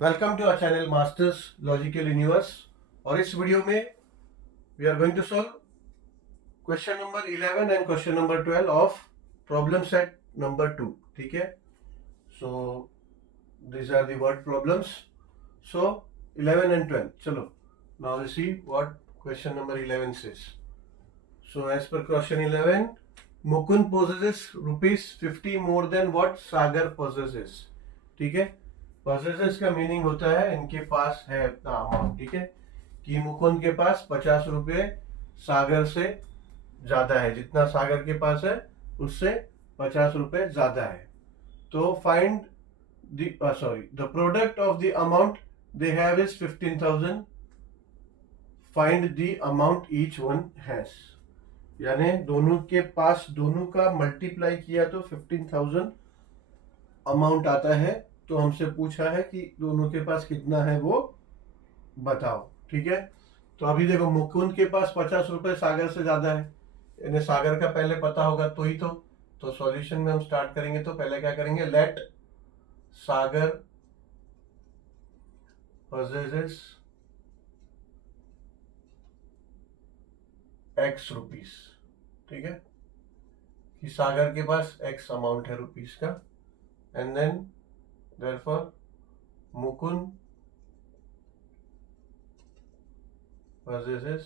Welcome to our channel Masters Logical Universe. और इस video में we are going to solve question number 11 and question number 12 of problem set number 2। ठीक है, सो these are the word problems. So 11 and 12. चलो, now let's see what question number 11 says. So as per question 11, Mukund possesses rupees 50 more than what Sagar possesses. ठीक है, possesses का meaning होता है इनके पास है इतना अमाउंट। ठीक है, कि मुकुंद के पास 50 रुपये सागर से ज्यादा है, जितना सागर के पास है उससे 50 रुपये ज्यादा है। तो find the product of the amount they have is 15,000. Find the amount each one has. यानी दोनों के पास दोनों का मल्टीप्लाई किया तो 15,000 अमाउंट आता है। तो हमसे पूछा है कि दोनों के पास कितना है वो बताओ। ठीक है, तो अभी देखो मुकुंद के पास 50 रुपए सागर से ज्यादा है, यानी सागर का पहले पता होगा तो ही तो सॉल्यूशन में हम स्टार्ट करेंगे। तो पहले क्या करेंगे, let Sagar possesses x rupees. ठीक है, कि सागर के पास x अमाउंट है रुपीस का, and then therefore Mukund possesses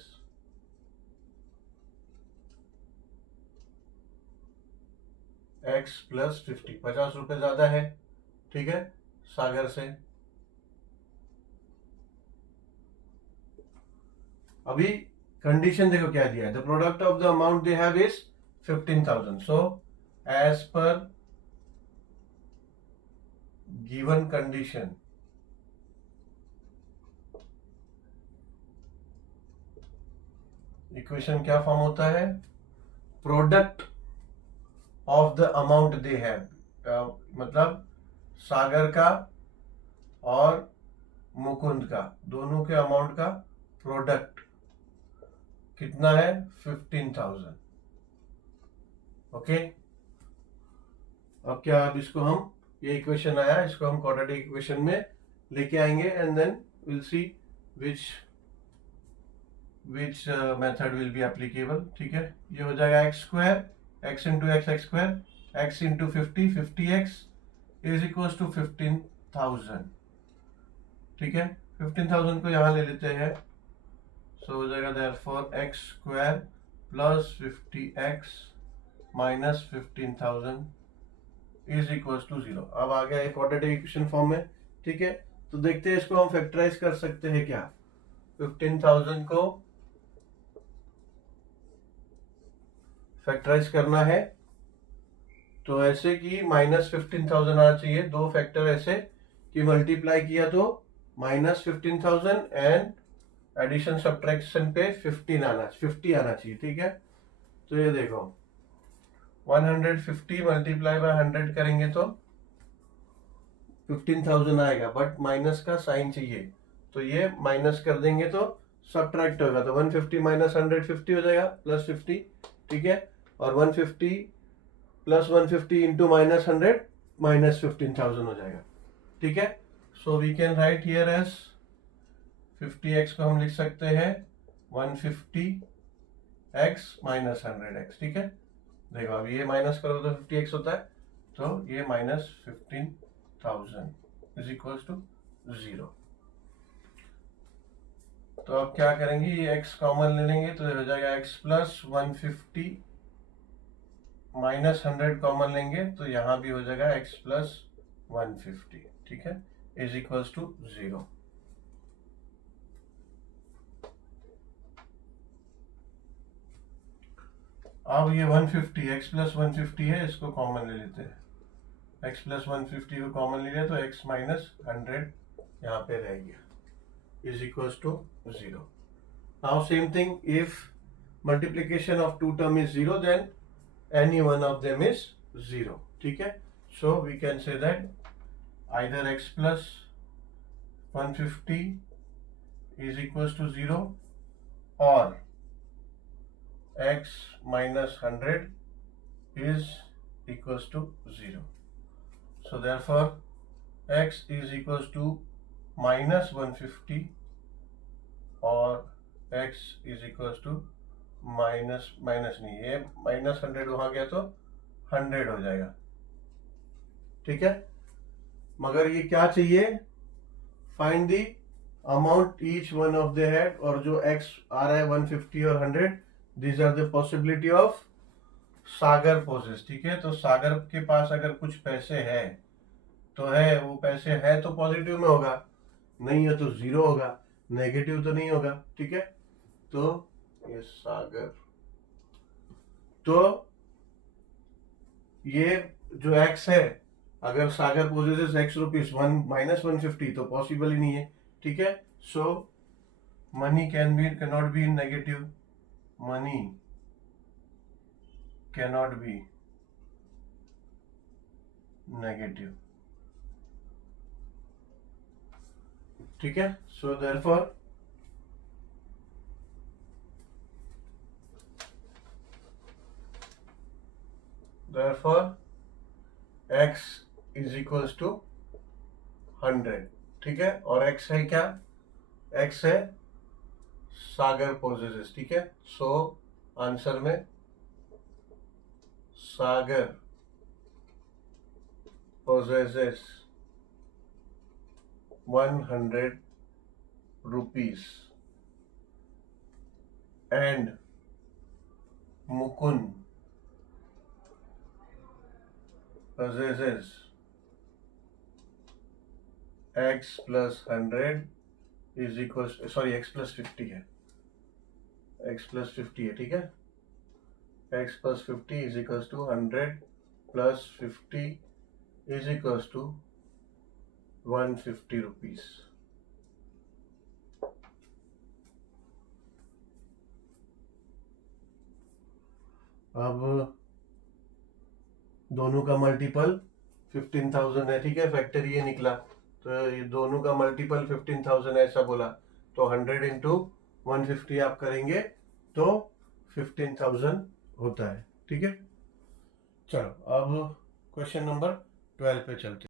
x plus 50। 50 रुपए ज्यादा है, ठीक है, सागर से। अभी कंडीशन देखो क्या दिया है, the product of the amount they have is 15,000। So as per given condition equation क्या फॉर्म होता है, product of the amount they have, मतलब सागर का और मुकुंद का दोनों के अमाउंट का प्रोडक्ट कितना है, 15,000। ओके, अब क्या, अब इसको हम, ये इक्वेशन आया, इसको हम क्वाड्रेटिक इक्वेशन में लेके आएंगे and then will see which method will be applicable. ठीक है, ये हो जाएगा X square, X into X X square, X into 50 X is equal to 15,000। ठीक है, 15,000 को यहां ले लेते हैं, सो हो जाएगा therefore X square plus 50x minus 15,000 is equal to 0। अब आ गया एक क्वाड्रेटिक इक्वेशन फॉर्म में। ठीक है, तो देखते हैं इसको हम फैक्टराइज कर सकते हैं क्या। 15,000 को फैक्टराइज करना है तो ऐसे कि माइनस 15,000 आना चाहिए, दो फैक्टर ऐसे कि मल्टीप्लाई किया तो माइनस 15,000 एंड एडिशन सब्ट्रैक्शन पे 50 आना चाहिए। ठीक है, तो ये देखो 150 मल्टीप्लाई बाय 100 करेंगे तो 15,000 आएगा, बट माइनस का साइन चाहिए, तो ये माइनस कर देंगे तो सब्ट्रैक्ट होगा, तो 150 माइनस 100 50 हो जाएगा, प्लस 50। ठीक है, और 150 प्लस 150 इंटू माइनस 100 माइनस 15,000 हो जाएगा। ठीक है, so we can write here as 50x को हम लिख सकते हैं 150x माइनस 100x। ठीक है, देखो अब ये माइनस करो तो 50x होता है, तो ये माइनस 15,000 इज इक्वल टू 0। तो अब क्या करेंगे, ये x कॉमन ले लेंगे तो हो जाएगा x प्लस 150 माइनस 100 कॉमन लेंगे तो यहां भी हो जाएगा x प्लस 150। ठीक है, इज इक्वल टू 0। अब ये 150 x प्लस 150 है, इसको कॉमन ले लेते हैं, x प्लस 150 को कॉमन ले लिया तो x माइनस 100 यहाँ पे रह गया, is equal to 0। Now same thing, if multiplication of two term is 0 then any one of them is 0। ठीक है, so we can say that either x plus 150 is equal to 0 और x minus 100 is equals to 0. So therefore x is equals to minus 150 और x is equal to minus नहीं, ये minus 100 वहां गया तो 100 हो जाएगा, ठीक है। मगर ये क्या चाहिए, find the amount each one of the head, और जो x आ रहा है 150 और 100, these are the possibility of Sagar possess, ठीक है। तो सागर के पास अगर कुछ पैसे है तो है, वो पैसे है तो पॉजिटिव में होगा, नहीं है तो जीरो होगा, नेगेटिव तो नहीं होगा, ठीक है। तो ये सागर, तो ये जो x है, अगर सागर पोजेसेस x रुपीज माइनस 150 तो पॉसिबल ही नहीं है, ठीक है। So money can not be in negative, money cannot be negative, ठीक है। So therefore x is equals to 100, ठीक है। और x है क्या, x है सागर पोजेसेस, ठीक है। सो आंसर में सागर possesses 100 rupees and Mukund possesses x plus 100 is equals, sorry, x plus 50 है, x plus 50 है, ठीक है। x plus 50 is equals to 100 plus 50 is equals to 150 rupees. अब दोनों का मल्टीपल 15,000 है, ठीक है। फैक्टर ये निकला, तो ये दोनों का मल्टीपल 15,000 ऐसा बोला, तो 100 इंटू 150 आप करेंगे तो 15,000 होता है, ठीक है। चलो अब क्वेश्चन नंबर 12 पे चलते हैं।